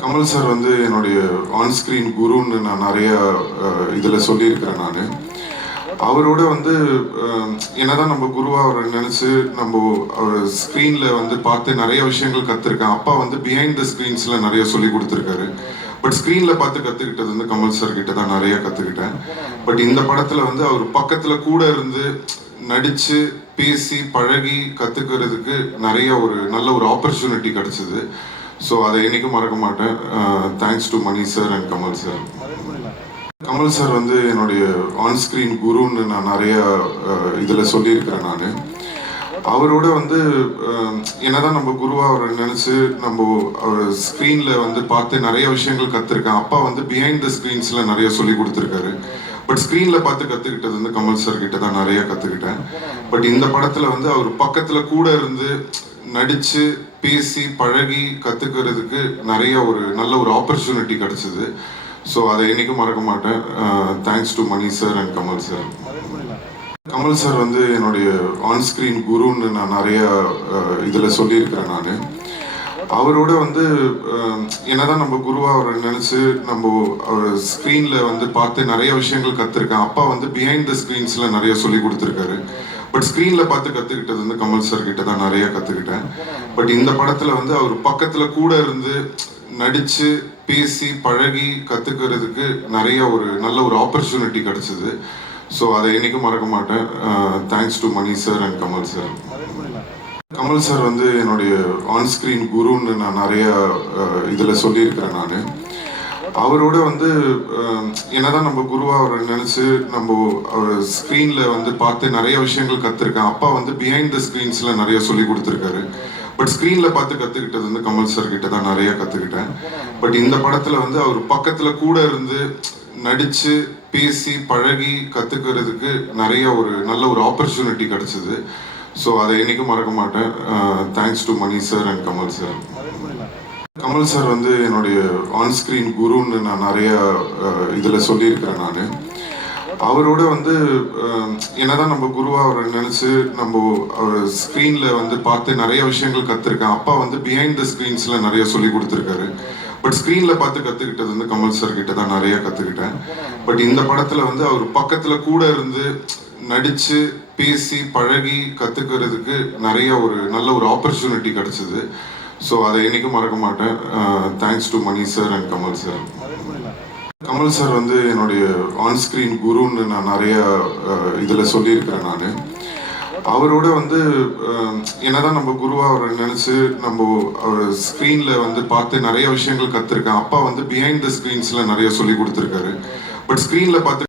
Kamal sir வந்து என்னுடைய on-screen குருன்னு நான் நிறைய இதில் சொல்லியிருக்கிறேன் நான். அவரோட வந்து என்னதான் நம்ம குருவா அவரை நினைச்சு நம்ம அவர் ஸ்க்ரீனில் வந்து பார்த்து நிறைய விஷயங்கள் கற்றுருக்கேன் அப்பா வந்து பிஹைண்ட் த ஸ்க்ரீன்ஸில் நிறைய சொல்லி கொடுத்துருக்காரு. பட் ஸ்க்ரீனில் பார்த்து கற்றுக்கிட்டது வந்து கமல் சார் கிட்ட தான் நிறைய கற்றுக்கிட்டேன் பட் இந்த படத்தில் வந்து அவர் பக்கத்தில் கூட இருந்து நடித்து பேசி பழகி கற்றுக்கிறதுக்கு நிறைய ஒரு நல்ல ஒரு ஆப்பர்ச்சுனிட்டி கிடச்சிது. ஸோ அதை என்றைக்கும் மறக்க மாட்டேன். Thanks to Mani sir and Kamal sir Kamal sir வந்து என்னுடைய ஆன்ஸ்க்ரீன் குருன்னு நான் நிறையா uh, இதில் சொல்லியிருக்கிறேன் நான். அவரோட வந்து um, என்னதான் நம்ம குருவா அவரை நினைச்சு நம்ம அவர் ஸ்க்ரீனில் வந்து பார்த்து நிறைய விஷயங்கள் கற்றுருக்கேன் அப்பா வந்து பிஹைண்ட் த ஸ்க்ரீன்ஸில் நிறைய சொல்லி கொடுத்துருக்காரு. பட் ஸ்க்ரீனில் பார்த்து கற்றுக்கிட்டது வந்து கமல் சார் கிட்ட தான் நிறைய கற்றுக்கிட்டேன் பட் இந்த படத்தில் வந்து அவர் பக்கத்தில் கூட இருந்து நடித்து பேசி பழகி கற்றுக்கிறதுக்கு நிறைய ஒரு நல்ல ஒரு ஆப்பர்ச்சுனிட்டி கிடச்சிது. ஸோ அதை என்றைக்கும் மறக்க மாட்டேன். Thanks to Mani sir and Kamal sir Kamal sir வந்து என்னுடைய ஆன்ஸ்க்ரீன் குருன்னு நான் நிறைய இதில் சொல்லியிருக்கிறேன் நான். அவரோட வந்து என்னதான் நம்ம குருவா அவரை நினைச்சு நம்ம அவர் ஸ்க்ரீனில் வந்து பார்த்து நிறைய விஷயங்கள் கற்றுருக்கேன் அப்பா வந்து பிஹைண்ட் த ஸ்க்ரீன்ஸில் நிறைய சொல்லி கொடுத்துருக்காரு. பட் ஸ்க்ரீனில் பார்த்து கற்றுக்கிட்டது வந்து கமல் சார் கிட்ட தான் நிறைய கற்றுக்கிட்டேன் பட் இந்த படத்தில் வந்து அவர் பக்கத்தில் கூட இருந்து நடித்து பேசி பழகி கற்றுக்கிறதுக்கு நிறைய ஒரு நல்ல ஒரு ஆப்பர்ச்சுனிட்டி கிடச்சிது. ஸோ அதை என்னைக்கும் மறக்க மாட்டேன். Thanks to Mani sir and Kamal sir Kamal sir வந்து என்னுடைய ஆன்ஸ்கிரீன் குருன்னு நான் நிறைய இதில் சொல்லியிருக்கிறேன் நான். அவரோட வந்து என்னதான் நம்ம குருவா அவரை நினைச்சு நம்ம அவர் ஸ்க்ரீனில் வந்து பார்த்து நிறைய விஷயங்கள் கற்றுருக்கேன் அப்பா வந்து பிஹைண்ட் த ஸ்க்ரீன்ஸில் நிறைய சொல்லி கொடுத்துருக்காரு. பட் ஸ்க்ரீனில் பார்த்து கற்றுக்கிட்டது வந்து கமல் சார் கிட்ட தான் நிறைய கற்றுக்கிட்டேன் பட் இந்த படத்தில் வந்து அவர் பக்கத்தில் கூட இருந்து நடித்து பேசி பழகி கற்றுக்கிறதுக்கு நிறைய ஒரு நல்ல ஒரு ஆப்பர்ச்சுனிட்டி கிடச்சிது. ஸோ அதை என்றைக்கும் மறக்க மாட்டேன். Thanks to Mani sir and Kamal sir Kamal sir வந்து என்னுடைய ஆன்ஸ்கிரீன் குருன்னு நான் நிறைய uh, இதில் சொல்லியிருக்கிறேன் நான். அவரோட வந்து um, என்னதான் நம்ம குருவா அவரை நினைச்சு நம்ம அவர் ஸ்க்ரீனில் வந்து பார்த்து நிறைய விஷயங்கள் கற்றுருக்கேன் அப்பா வந்து பிஹைண்ட் த ஸ்க்ரீன்ஸில் நிறைய சொல்லி கொடுத்துருக்காரு. பட் ஸ்க்ரீனில் பார்த்து கற்றுக்கிட்டது வந்து கமல் சார் கிட்ட தான் நிறைய கற்றுக்கிட்டேன் பட் இந்த படத்தில் வந்து அவர் பக்கத்தில் கூட இருந்து நடித்து பேசி பழகி கற்றுக்கிறதுக்கு நிறைய ஒரு நல்ல ஒரு ஆப்பர்ச்சுனிட்டி கிடச்சிது. ஸோ அதை என்றைக்கும் மறக்க மாட்டேன். Thanks to Mani sir and Kamal sir Kamal sir வந்து என்னுடைய ஆன்ஸ்க்ரீன் குருன்னு நான் நிறைய இதில் சொல்லியிருக்கிறேன் நான். அவரோட வந்து என்னதான் நம்ம குருவா அவரை நினைச்சு நம்ம அவர் ஸ்க்ரீனில் வந்து பார்த்து நிறைய விஷயங்கள் கற்றுருக்கேன் அப்பா வந்து பிஹைண்ட் த ஸ்க்ரீன்ஸில் நிறைய சொல்லி கொடுத்துருக்காரு. பட் ஸ்க்ரீனில் பார்த்து